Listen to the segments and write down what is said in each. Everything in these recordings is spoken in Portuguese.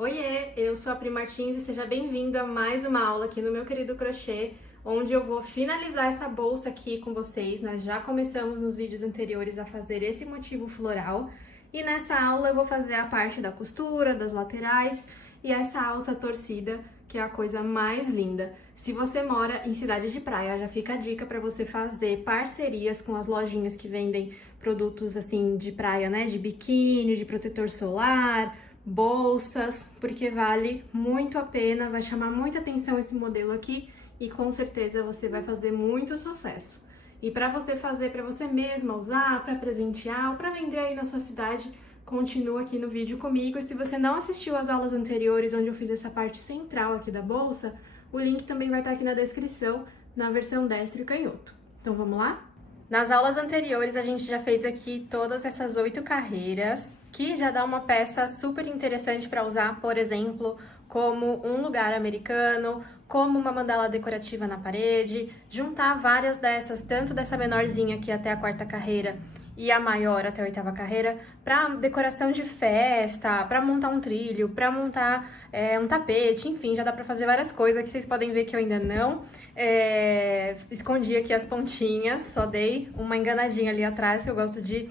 Oiê, eu sou a Pri Martins e seja bem-vindo a mais uma aula aqui no meu querido crochê, onde eu vou finalizar essa bolsa aqui com vocês. Nós já começamos nos vídeos anteriores a fazer esse motivo floral e nessa aula eu vou fazer a parte da costura, das laterais e essa alça torcida, que é a coisa mais linda. Se você mora em cidade de praia, já fica a dica para você fazer parcerias com as lojinhas que vendem produtos assim de praia, né? De biquíni, de protetor solar, bolsas, porque vale muito a pena, vai chamar muita atenção esse modelo aqui e com certeza você vai fazer muito sucesso. E para você fazer para você mesma usar, para presentear ou para vender aí na sua cidade, continua aqui no vídeo comigo. E se você não assistiu às aulas anteriores, onde eu fiz essa parte central aqui da bolsa, o link também vai estar aqui na descrição, na versão destro e canhoto. Então vamos lá? Nas aulas anteriores a gente já fez aqui todas essas 8 carreiras, que já dá uma peça super interessante para usar, por exemplo, como um lugar americano, como uma mandala decorativa na parede, juntar várias dessas, tanto dessa menorzinha aqui até a 4ª carreira e a maior até a 8ª carreira, para decoração de festa, para montar um trilho, para montar um tapete, enfim, já dá para fazer várias coisas. Aqui vocês podem ver que eu ainda não escondi aqui as pontinhas, só dei uma enganadinha ali atrás, que eu gosto de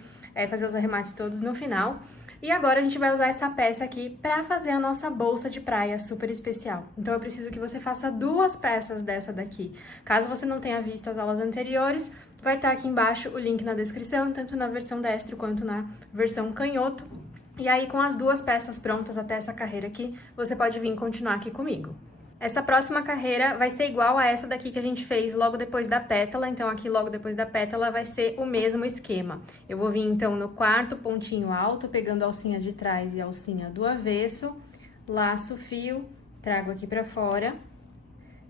fazer os arremates todos no final. E agora a gente vai usar essa peça aqui para fazer a nossa bolsa de praia super especial. Então eu preciso que você faça 2 peças dessa daqui. Caso você não tenha visto as aulas anteriores, vai estar aqui embaixo o link na descrição, tanto na versão destro quanto na versão canhoto. E aí com as 2 peças prontas até essa carreira aqui, você pode vir continuar aqui comigo. Essa próxima carreira vai ser igual a essa daqui que a gente fez logo depois da pétala, então aqui logo depois da pétala vai ser o mesmo esquema. Eu vou vir então no 4º pontinho alto, pegando a alcinha de trás e a alcinha do avesso, laço o fio, trago aqui pra fora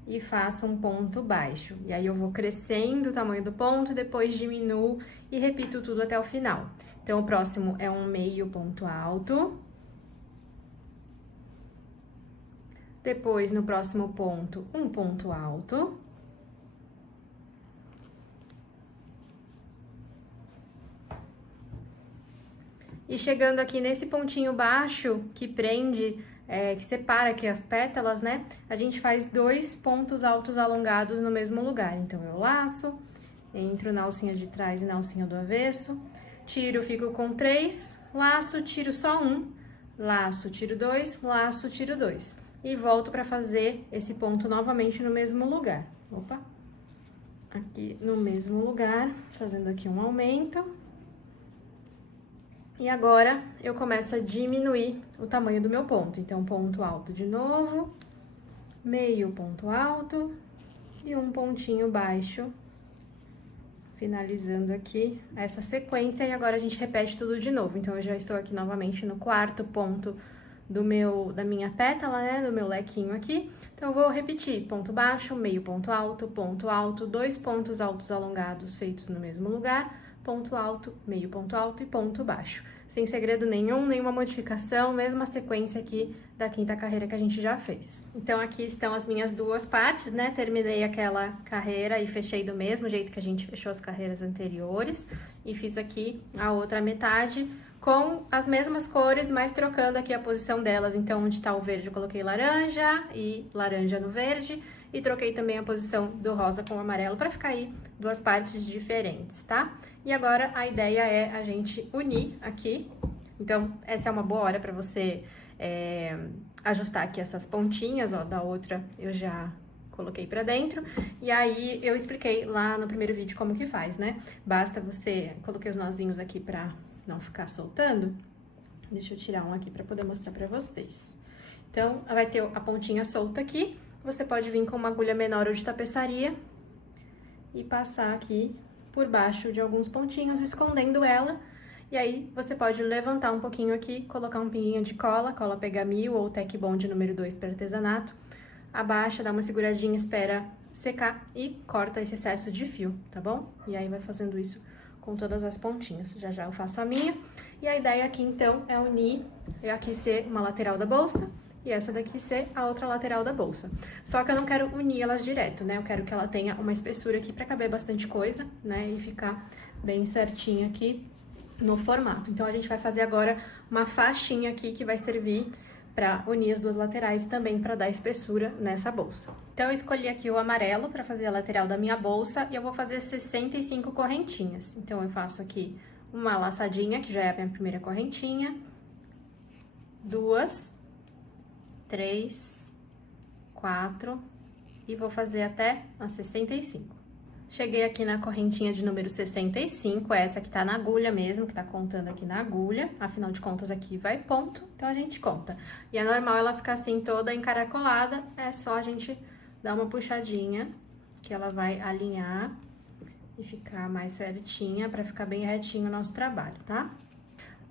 e faço um ponto baixo. E aí eu vou crescendo o tamanho do ponto, depois diminuo e repito tudo até o final. Então o próximo é um meio ponto alto. Depois, no próximo ponto, um ponto alto. E chegando aqui nesse pontinho baixo, que prende, que separa aqui as pétalas, né? A gente faz 2 pontos altos alongados no mesmo lugar. Então, eu laço, entro na alcinha de trás e na alcinha do avesso, tiro, fico com 3, laço, tiro só 1, laço, tiro 2, laço, tiro 2. E volto para fazer esse ponto novamente no mesmo lugar. Opa! Aqui no mesmo lugar, fazendo aqui um aumento. E agora, eu começo a diminuir o tamanho do meu ponto. Então, ponto alto de novo, meio ponto alto e um pontinho baixo, finalizando aqui essa sequência. E agora a gente repete tudo de novo. Então, eu já estou aqui novamente no 4º ponto da minha pétala, né, do meu lequinho aqui. Então, eu vou repetir ponto baixo, meio ponto alto, 2 pontos altos alongados feitos no mesmo lugar, ponto alto, meio ponto alto e ponto baixo. Sem segredo nenhum, nenhuma modificação, mesma sequência aqui da 5ª carreira que a gente já fez. Então, aqui estão as minhas 2 partes, né, terminei aquela carreira e fechei do mesmo jeito que a gente fechou as carreiras anteriores, e fiz aqui a outra metade, com as mesmas cores, mas trocando aqui a posição delas. Então, onde tá o verde eu coloquei laranja e laranja no verde, e troquei também a posição do rosa com o amarelo para ficar aí 2 partes diferentes, tá? E agora a ideia é a gente unir aqui. Então, essa é uma boa hora para você ajustar aqui essas pontinhas, ó, da outra eu já coloquei pra dentro, e aí eu expliquei lá no primeiro vídeo como que faz, né? Basta você... Coloquei os nozinhos aqui pra não ficar soltando. Deixa eu tirar um aqui pra poder mostrar pra vocês. Então, vai ter a pontinha solta aqui. Você pode vir com uma agulha menor ou de tapeçaria e passar aqui por baixo de alguns pontinhos, escondendo ela. E aí, você pode levantar um pouquinho aqui, colocar um pinguinho de cola, cola Pegamil ou Tec Bond número 2 para artesanato. Abaixa, dá uma seguradinha, espera secar e corta esse excesso de fio, tá bom? E aí, vai fazendo isso com todas as pontinhas. Já já eu faço a minha. E a ideia aqui, então, é unir, aqui ser uma lateral da bolsa e essa daqui ser a outra lateral da bolsa. Só que eu não quero unir elas direto, né? Eu quero que ela tenha uma espessura aqui pra caber bastante coisa, né? E ficar bem certinho aqui no formato. Então, a gente vai fazer agora uma faixinha aqui que vai servir para unir as duas laterais e também para dar espessura nessa bolsa. Então, eu escolhi aqui o amarelo para fazer a lateral da minha bolsa e eu vou fazer 65 correntinhas. Então, eu faço aqui uma laçadinha, que já é a minha primeira correntinha, 2, 3, 4 e vou fazer até a 65. Cheguei aqui na correntinha de número 65, essa que tá na agulha mesmo, que tá contando aqui na agulha. Afinal de contas, aqui vai ponto, então a gente conta. E é normal ela ficar assim toda encaracolada, é só a gente dar uma puxadinha, que ela vai alinhar e ficar mais certinha, pra ficar bem retinho o nosso trabalho, tá?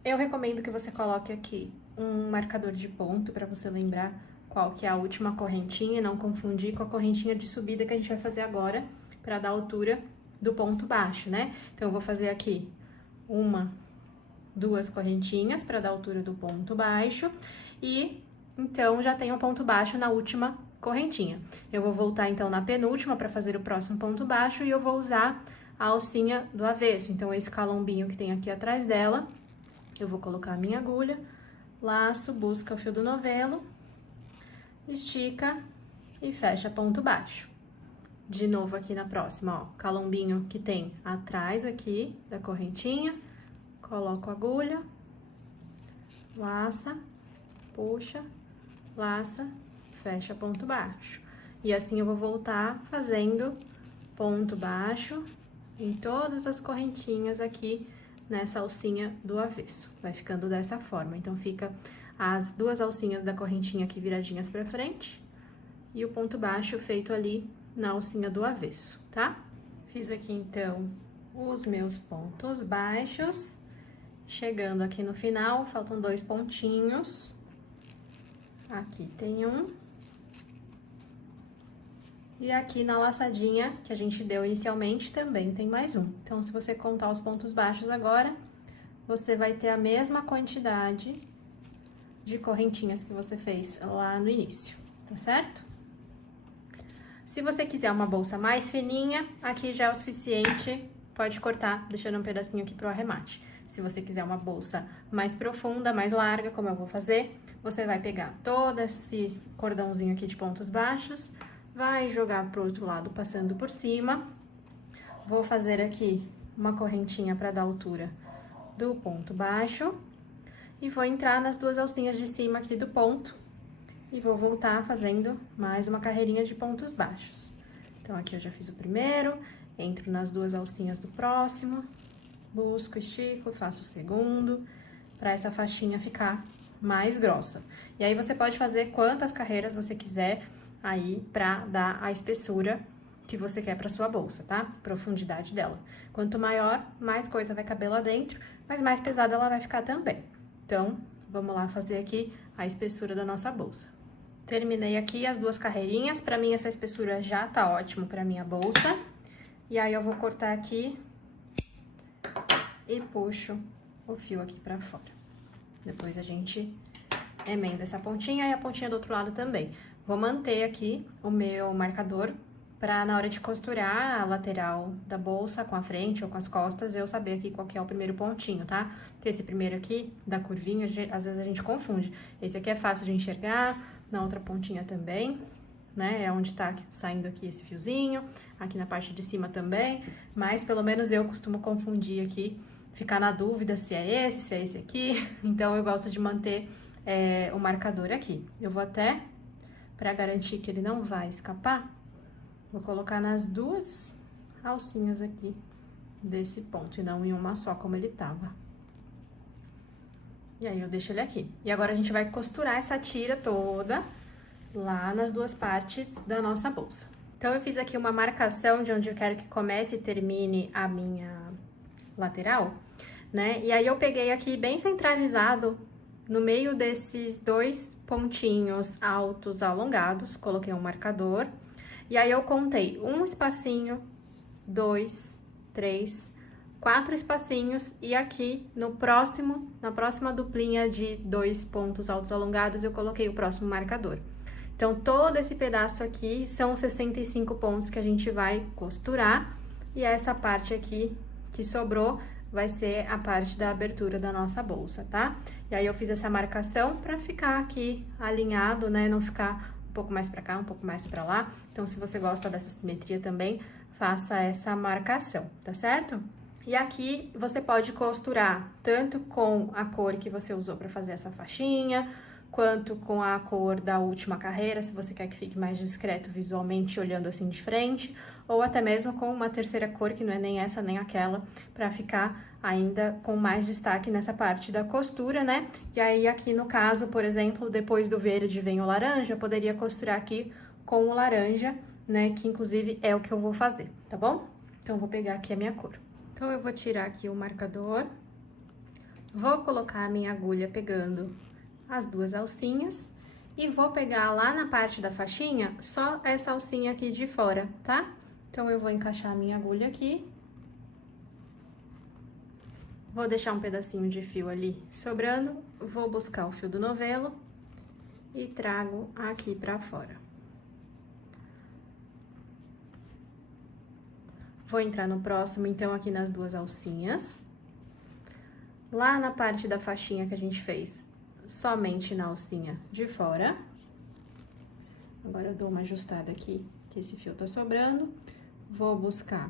Eu recomendo que você coloque aqui um marcador de ponto, pra você lembrar qual que é a última correntinha e não confundir com a correntinha de subida que a gente vai fazer agora, para dar a altura do ponto baixo, né? Então, eu vou fazer aqui 1, 2 correntinhas para dar a altura do ponto baixo e, então, já tenho um ponto baixo na última correntinha. Eu vou voltar, então, na penúltima para fazer o próximo ponto baixo e eu vou usar a alcinha do avesso. Então, esse calombinho que tem aqui atrás dela, eu vou colocar a minha agulha, laço, busca o fio do novelo, estica e fecha ponto baixo. De novo aqui na próxima, ó, calombinho que tem atrás aqui da correntinha, coloco a agulha, laça, puxa, laça, fecha ponto baixo. E assim eu vou voltar fazendo ponto baixo em todas as correntinhas aqui nessa alcinha do avesso. Vai ficando dessa forma, então fica as duas alcinhas da correntinha aqui viradinhas pra frente e o ponto baixo feito ali na alcinha do avesso, tá? Fiz aqui, então, os meus pontos baixos. Chegando aqui no final, faltam 2 pontinhos. Aqui tem um. E aqui na laçadinha que a gente deu inicialmente também tem mais um. Então, se você contar os pontos baixos agora, você vai ter a mesma quantidade de correntinhas que você fez lá no início, tá certo? Se você quiser uma bolsa mais fininha, aqui já é o suficiente, pode cortar, deixando um pedacinho aqui pro arremate. Se você quiser uma bolsa mais profunda, mais larga, como eu vou fazer, você vai pegar todo esse cordãozinho aqui de pontos baixos, vai jogar pro outro lado, passando por cima. Vou fazer aqui uma correntinha para dar altura do ponto baixo e vou entrar nas duas alcinhas de cima aqui do ponto. E vou voltar fazendo mais uma carreirinha de pontos baixos. Então, aqui eu já fiz o primeiro, entro nas duas alcinhas do próximo, busco, estico, faço o segundo, para essa faixinha ficar mais grossa. E aí, você pode fazer quantas carreiras você quiser aí pra dar a espessura que você quer pra sua bolsa, tá? Profundidade dela. Quanto maior, mais coisa vai caber lá dentro, mas mais pesada ela vai ficar também. Então, vamos lá fazer aqui a espessura da nossa bolsa. Terminei aqui as duas carreirinhas, pra mim essa espessura já tá ótimo pra minha bolsa. E aí eu vou cortar aqui e puxo o fio aqui pra fora. Depois a gente emenda essa pontinha e a pontinha do outro lado também. Vou manter aqui o meu marcador pra na hora de costurar a lateral da bolsa com a frente ou com as costas, eu saber aqui qual que é o primeiro pontinho, tá? Porque esse primeiro aqui, da curvinha, às vezes a gente confunde. Esse aqui é fácil de enxergar, na outra pontinha também, né? É onde tá saindo aqui esse fiozinho, aqui na parte de cima também, mas pelo menos eu costumo confundir aqui, ficar na dúvida se é esse aqui, então eu gosto de manter o marcador aqui. Eu vou até, pra garantir que ele não vai escapar, vou colocar nas duas alcinhas aqui desse ponto, e não em uma só, como ele tava. E aí, eu deixo ele aqui. E agora, a gente vai costurar essa tira toda lá nas duas partes da nossa bolsa. Então, eu fiz aqui uma marcação de onde eu quero que comece e termine a minha lateral, né? E aí, eu peguei aqui bem centralizado, no meio desses 2 pontinhos altos alongados, coloquei um marcador. E aí, eu contei um espacinho, 2, 3, 4 espacinhos, e aqui na próxima duplinha de 2 pontos altos alongados, eu coloquei o próximo marcador. Então, todo esse pedaço aqui são 65 pontos que a gente vai costurar, e essa parte aqui que sobrou vai ser a parte da abertura da nossa bolsa, tá? E aí eu fiz essa marcação pra ficar aqui alinhado, né? Não ficar um pouco mais pra cá, um pouco mais pra lá. Então, se você gosta dessa simetria também, faça essa marcação, tá certo? E aqui você pode costurar tanto com a cor que você usou pra fazer essa faixinha, quanto com a cor da última carreira, se você quer que fique mais discreto visualmente, olhando assim de frente, ou até mesmo com uma terceira cor, que não é nem essa nem aquela, para ficar ainda com mais destaque nessa parte da costura, né? E aí aqui no caso, por exemplo, depois do verde vem o laranja, eu poderia costurar aqui com o laranja, né? Que inclusive é o que eu vou fazer, tá bom? Então, eu vou pegar aqui a minha cor. Então, eu vou tirar aqui o marcador, vou colocar a minha agulha pegando as duas alcinhas e vou pegar lá na parte da faixinha só essa alcinha aqui de fora, tá? Então, eu vou encaixar a minha agulha aqui. Vou deixar um pedacinho de fio ali sobrando, vou buscar o fio do novelo e trago aqui pra fora. Vou entrar no próximo, então, aqui nas duas alcinhas. Lá na parte da faixinha que a gente fez, somente na alcinha de fora. Agora, eu dou uma ajustada aqui, que esse fio tá sobrando. Vou buscar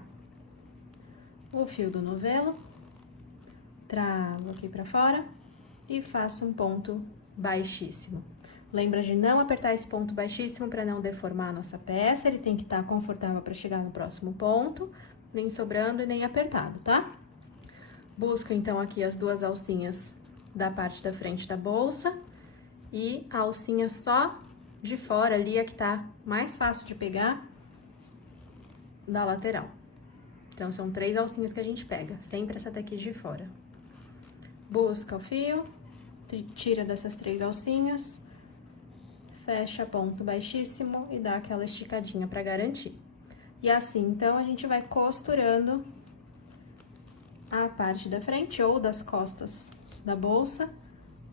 o fio do novelo, trago aqui pra fora e faço um ponto baixíssimo. Lembra de não apertar esse ponto baixíssimo para não deformar a nossa peça, ele tem que estar confortável para chegar no próximo ponto, nem sobrando e nem apertado, tá? Busco, então, aqui as duas alcinhas da parte da frente da bolsa e a alcinha só de fora ali, a que tá mais fácil de pegar, da lateral. Então, são 3 alcinhas que a gente pega, sempre essa daqui de fora. Busca o fio, tira dessas 3 alcinhas, fecha ponto baixíssimo e dá aquela esticadinha pra garantir. E assim, então, a gente vai costurando a parte da frente ou das costas da bolsa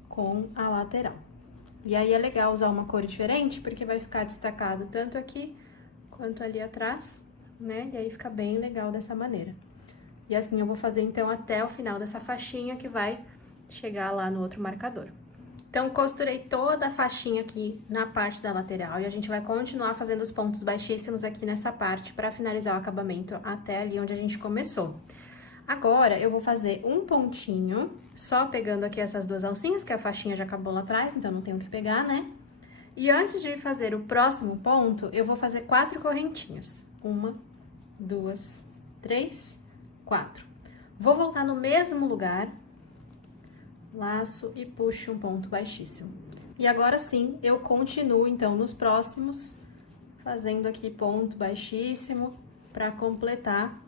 com a lateral. E aí, é legal usar uma cor diferente, porque vai ficar destacado tanto aqui quanto ali atrás, né? E aí, fica bem legal dessa maneira. E assim, eu vou fazer, então, até o final dessa faixinha, que vai chegar lá no outro marcador. Então, costurei toda a faixinha aqui na parte da lateral e a gente vai continuar fazendo os pontos baixíssimos aqui nessa parte para finalizar o acabamento até ali onde a gente começou. Agora, eu vou fazer um pontinho, só pegando aqui essas duas alcinhas, que a faixinha já acabou lá atrás, então não tenho que pegar, né? E antes de fazer o próximo ponto, eu vou fazer 4 correntinhas. 1, 2, 3, 4. Vou voltar no mesmo lugar, laço e puxo um ponto baixíssimo. E agora sim, eu continuo, então, nos próximos, fazendo aqui ponto baixíssimo para completar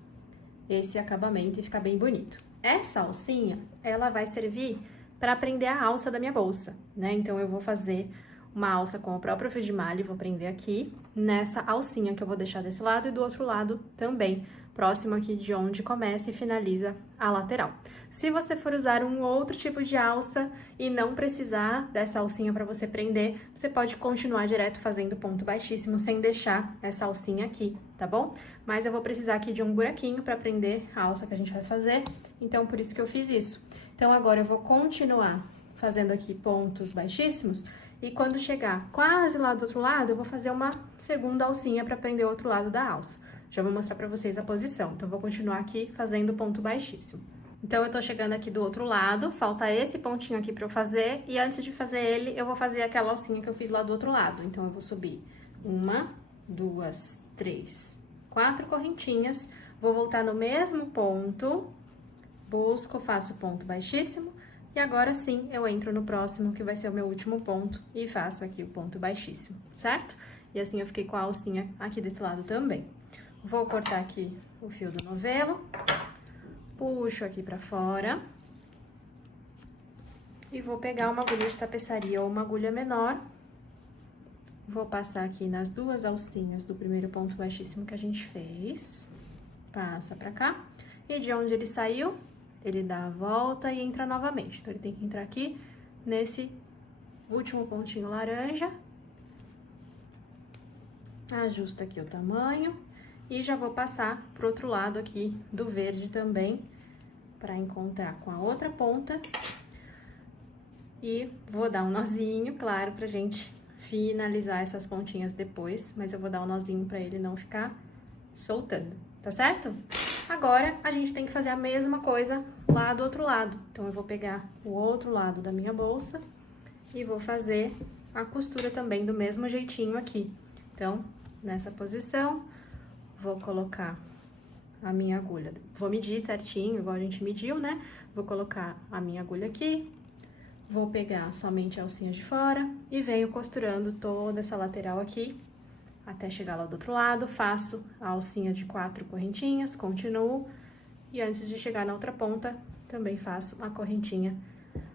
esse acabamento e ficar bem bonito. Essa alcinha, ela vai servir para prender a alça da minha bolsa, né? Então, eu vou fazer uma alça com o próprio fio de malha e vou prender aqui nessa alcinha que eu vou deixar desse lado e do outro lado também, próximo aqui de onde começa e finaliza a lateral. Se você for usar um outro tipo de alça e não precisar dessa alcinha para você prender, você pode continuar direto fazendo ponto baixíssimo sem deixar essa alcinha aqui, tá bom? Mas eu vou precisar aqui de um buraquinho para prender a alça que a gente vai fazer, então por isso que eu fiz isso. Então agora eu vou continuar fazendo aqui pontos baixíssimos e quando chegar quase lá do outro lado, eu vou fazer uma segunda alcinha para prender o outro lado da alça. Já vou mostrar pra vocês a posição, então, vou continuar aqui fazendo ponto baixíssimo. Então, eu tô chegando aqui do outro lado, falta esse pontinho aqui pra eu fazer, e antes de fazer ele, eu vou fazer aquela alcinha que eu fiz lá do outro lado. Então, eu vou subir 1, 2, 3, 4 correntinhas, vou voltar no mesmo ponto, busco, faço ponto baixíssimo, e agora sim, eu entro no próximo, que vai ser o meu último ponto, e faço aqui o ponto baixíssimo, certo? E assim, eu fiquei com a alcinha aqui desse lado também. Vou cortar aqui o fio do novelo, puxo aqui pra fora e vou pegar uma agulha de tapeçaria ou uma agulha menor. Vou passar aqui nas duas alcinhas do primeiro ponto baixíssimo que a gente fez. Passa pra cá. E de onde ele saiu, ele dá a volta e entra novamente. Então, ele tem que entrar aqui nesse último pontinho laranja. Ajusta aqui o tamanho. E já vou passar pro outro lado aqui do verde também, para encontrar com a outra ponta. E vou dar um nozinho, claro, pra gente finalizar essas pontinhas depois, mas eu vou dar um nozinho pra ele não ficar soltando, tá certo? Agora, a gente tem que fazer a mesma coisa lá do outro lado. Então, eu vou pegar o outro lado da minha bolsa e vou fazer a costura também do mesmo jeitinho aqui. Então, nessa posição, vou colocar a minha agulha. Vou medir certinho, igual a gente mediu, né? Vou colocar a minha agulha aqui. Vou pegar somente a alcinha de fora e venho costurando toda essa lateral aqui, até chegar lá do outro lado, faço a alcinha de 4 correntinhas, continuo, e antes de chegar na outra ponta, também faço a correntinha,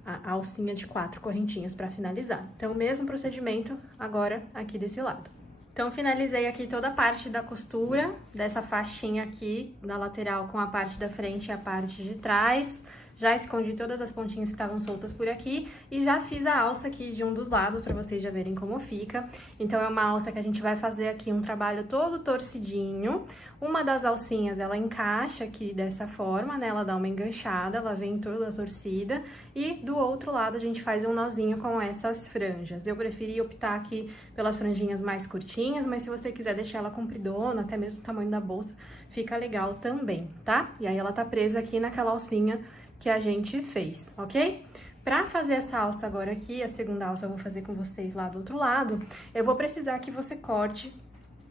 a alcinha de 4 correntinhas para finalizar. Então, o mesmo procedimento agora aqui desse lado. Então, finalizei aqui toda a parte da costura, dessa faixinha aqui, da lateral com a parte da frente e a parte de trás. Já escondi todas as pontinhas que estavam soltas por aqui e já fiz a alça aqui de um dos lados para vocês já verem como fica. Então, é uma alça que a gente vai fazer aqui um trabalho todo torcidinho. Uma das alcinhas, ela encaixa aqui dessa forma, né? Ela dá uma enganchada, ela vem toda torcida. E do outro lado, a gente faz um nozinho com essas franjas. Eu preferi optar aqui pelas franjinhas mais curtinhas, mas se você quiser deixar ela compridona, até mesmo o tamanho da bolsa, fica legal também, tá? E aí, ela tá presa aqui naquela alcinha que a gente fez, ok? Pra fazer essa alça agora aqui, a segunda alça eu vou fazer com vocês lá do outro lado, eu vou precisar que você corte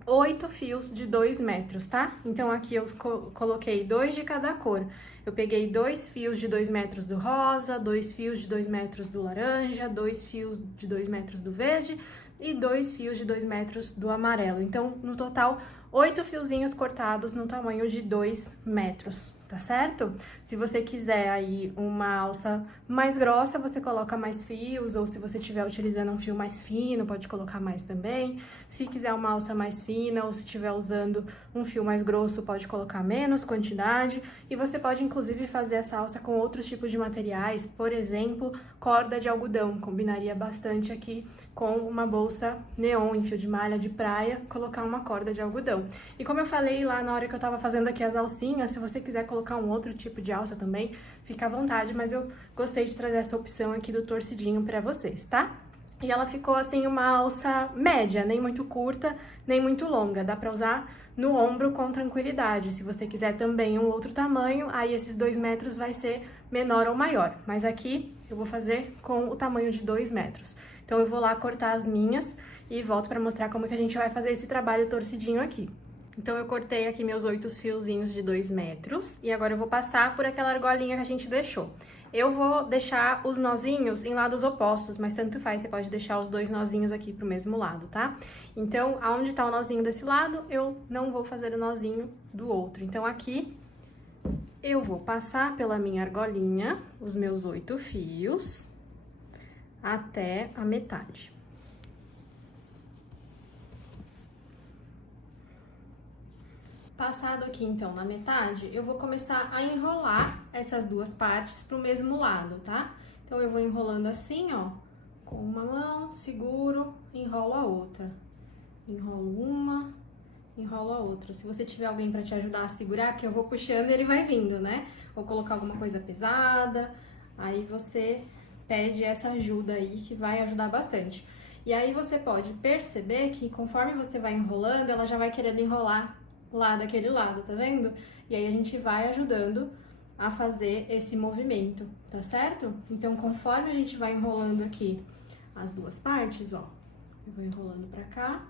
8 fios de 2 metros, tá? Então, aqui eu coloquei 2 de cada cor. Eu peguei 2 fios de 2 metros do rosa, 2 fios de 2 metros do laranja, 2 fios de 2 metros do verde e 2 fios de 2 metros do amarelo. Então, no total, 8 fiozinhos cortados no tamanho de 2 metros. Tá certo? Se você quiser aí uma alça mais grossa, você coloca mais fios, ou se você estiver utilizando um fio mais fino, pode colocar mais também. Se quiser uma alça mais fina, ou se estiver usando um fio mais grosso, pode colocar menos quantidade. E você pode, inclusive, fazer essa alça com outros tipos de materiais, por exemplo, corda de algodão. Combinaria bastante aqui com uma bolsa neon em fio de malha de praia, colocar uma corda de algodão. E como eu falei lá na hora que eu tava fazendo aqui as alcinhas, se você quiser colocar um outro tipo de alça também, fica à vontade, mas eu gostei de trazer essa opção aqui do torcidinho pra vocês, tá? E ela ficou assim uma alça média, nem muito curta, nem muito longa, dá pra usar no ombro com tranquilidade. Se você quiser também um outro tamanho, aí esses 2 metros vai ser menor ou maior, mas aqui eu vou fazer com o tamanho de 2 metros. Então eu vou lá cortar as minhas e volto pra mostrar como que a gente vai fazer esse trabalho torcidinho aqui. Então, eu cortei aqui meus 8 fiozinhos de 2 metros e agora eu vou passar por aquela argolinha que a gente deixou. Eu vou deixar os nozinhos em lados opostos, mas tanto faz, você pode deixar os 2 nozinhos aqui pro mesmo lado, tá? Então, aonde tá o nozinho desse lado, eu não vou fazer o nozinho do outro. Então, aqui, eu vou passar pela minha argolinha, os meus 8 fios, até a metade. Passado aqui, então, na metade, eu vou começar a enrolar essas duas partes pro mesmo lado, tá? Então, eu vou enrolando assim, ó, com uma mão, seguro, enrolo a outra. Enrolo uma, enrolo a outra. Se você tiver alguém pra te ajudar a segurar, que eu vou puxando e ele vai vindo, né? Vou colocar alguma coisa pesada, aí você pede essa ajuda aí, que vai ajudar bastante. E aí, você pode perceber que conforme você vai enrolando, ela já vai querendo enrolar lá daquele lado, tá vendo? E aí a gente vai ajudando a fazer esse movimento, tá certo? Então, conforme a gente vai enrolando aqui as duas partes, ó, eu vou enrolando pra cá.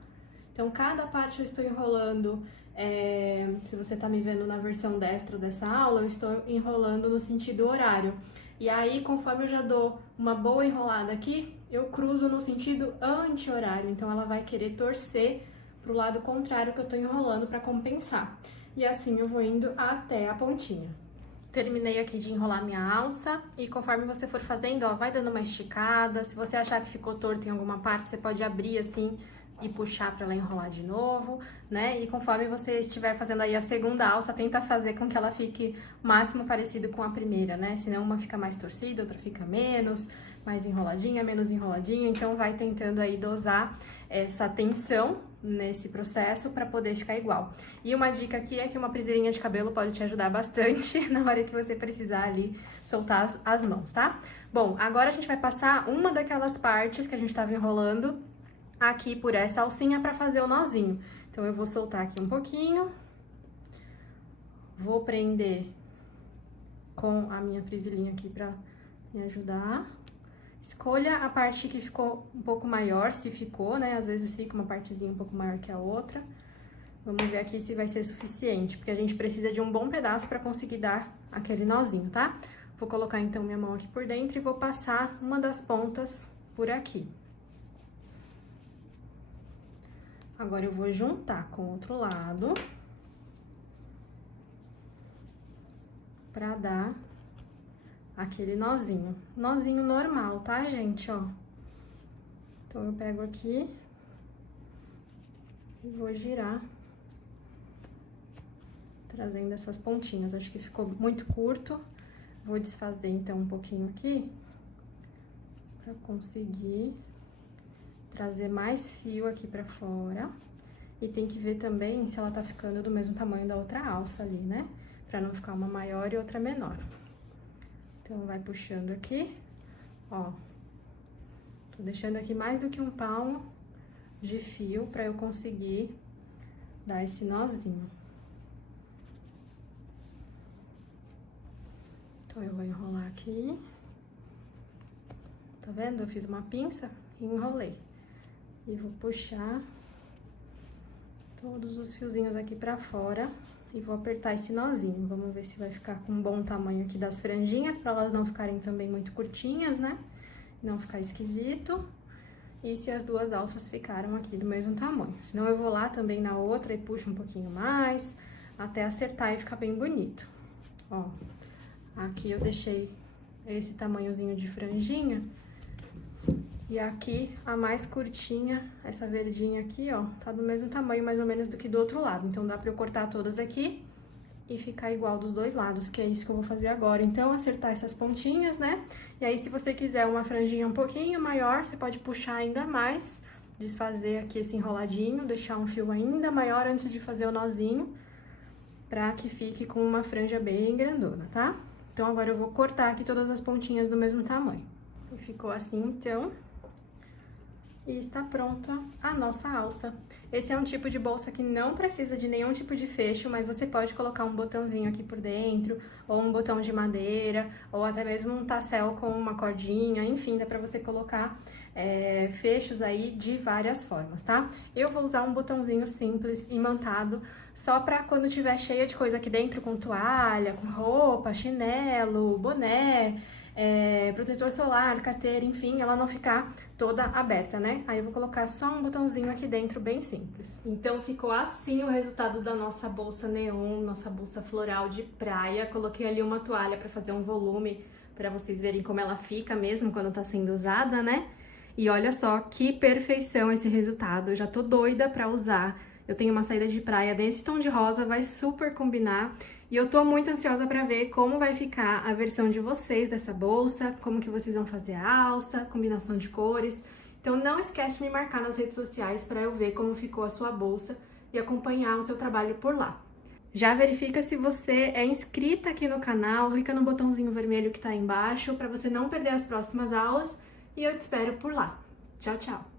Então, cada parte eu estou enrolando, se você tá me vendo na versão destra dessa aula, eu estou enrolando no sentido horário. E aí, conforme eu já dou uma boa enrolada aqui, eu cruzo no sentido anti-horário. Então, ela vai querer torcer pro lado contrário que eu tô enrolando pra compensar. E assim eu vou indo até a pontinha. Terminei aqui de enrolar minha alça e conforme você for fazendo, ó, vai dando uma esticada. Se você achar que ficou torto em alguma parte, você pode abrir assim e puxar pra ela enrolar de novo, né? E conforme você estiver fazendo aí a segunda alça, tenta fazer com que ela fique o máximo parecido com a primeira, né? Senão uma fica mais torcida, outra fica menos. mais enroladinha, menos enroladinha, então vai tentando aí dosar essa tensão nesse processo para poder ficar igual. E uma dica aqui é que uma presilhinha de cabelo pode te ajudar bastante na hora que você precisar ali soltar as mãos, tá? Bom, agora a gente vai passar uma daquelas partes que a gente estava enrolando aqui por essa alcinha para fazer o nozinho. Então, eu vou soltar aqui um pouquinho, vou prender com a minha presilhinha aqui para me ajudar. Escolha a parte que ficou um pouco maior, se ficou, né? Às vezes fica uma partezinha um pouco maior que a outra. Vamos ver aqui se vai ser suficiente, porque a gente precisa de um bom pedaço para conseguir dar aquele nozinho, tá? Vou colocar então minha mão aqui por dentro e vou passar uma das pontas por aqui. Agora eu vou juntar com o outro lado pra dar aquele nozinho. Nozinho normal, tá, gente? Ó. Então, eu pego aqui e vou girar, trazendo essas pontinhas. Acho que ficou muito curto. Vou desfazer, então, um pouquinho aqui pra conseguir trazer mais fio aqui pra fora. E tem que ver também se ela tá ficando do mesmo tamanho da outra alça ali, né? Pra não ficar uma maior e outra menor. Então, vai puxando aqui, ó. Tô deixando aqui mais do que um palmo de fio pra eu conseguir dar esse nozinho. Então, eu vou enrolar aqui. Tá vendo? Eu fiz uma pinça e enrolei. E vou puxar todos os fiozinhos aqui pra fora e vou apertar esse nozinho. Vamos ver se vai ficar com um bom tamanho aqui das franjinhas, pra elas não ficarem também muito curtinhas, né? Não ficar esquisito. E se as duas alças ficaram aqui do mesmo tamanho. Senão eu vou lá também na outra e puxo um pouquinho mais, até acertar e ficar bem bonito. Ó, aqui eu deixei esse tamanhozinho de franjinha. E aqui, a mais curtinha, essa verdinha aqui, ó, tá do mesmo tamanho, mais ou menos, do que do outro lado. Então, dá pra eu cortar todas aqui e ficar igual dos dois lados, que é isso que eu vou fazer agora. Então, acertar essas pontinhas, né? E aí, se você quiser uma franjinha um pouquinho maior, você pode puxar ainda mais, desfazer aqui esse enroladinho, deixar um fio ainda maior antes de fazer o nozinho, pra que fique com uma franja bem grandona, tá? Então, agora eu vou cortar aqui todas as pontinhas do mesmo tamanho. E ficou assim, então. E está pronta a nossa alça. Esse é um tipo de bolsa que não precisa de nenhum tipo de fecho, mas você pode colocar um botãozinho aqui por dentro, ou um botão de madeira, ou até mesmo um tassel com uma cordinha, enfim, dá pra você colocar fechos aí de várias formas, tá? Eu vou usar um botãozinho simples, imantado, só pra quando tiver cheia de coisa aqui dentro, com toalha, com roupa, chinelo, boné, protetor solar, carteira, enfim, ela não ficar toda aberta, né? Aí eu vou colocar só um botãozinho aqui dentro, bem simples. Então ficou assim o resultado da nossa bolsa neon, nossa bolsa floral de praia. Coloquei ali uma toalha pra fazer um volume, pra vocês verem como ela fica mesmo quando tá sendo usada, né? E olha só que perfeição esse resultado, eu já tô doida pra usar. Eu tenho uma saída de praia desse tom de rosa, vai super combinar. E eu tô muito ansiosa pra ver como vai ficar a versão de vocês dessa bolsa, como que vocês vão fazer a alça, combinação de cores. Então não esquece de me marcar nas redes sociais pra eu ver como ficou a sua bolsa e acompanhar o seu trabalho por lá. Já verifica se você é inscrita aqui no canal, clica no botãozinho vermelho que tá aí embaixo pra você não perder as próximas aulas e eu te espero por lá. Tchau, tchau!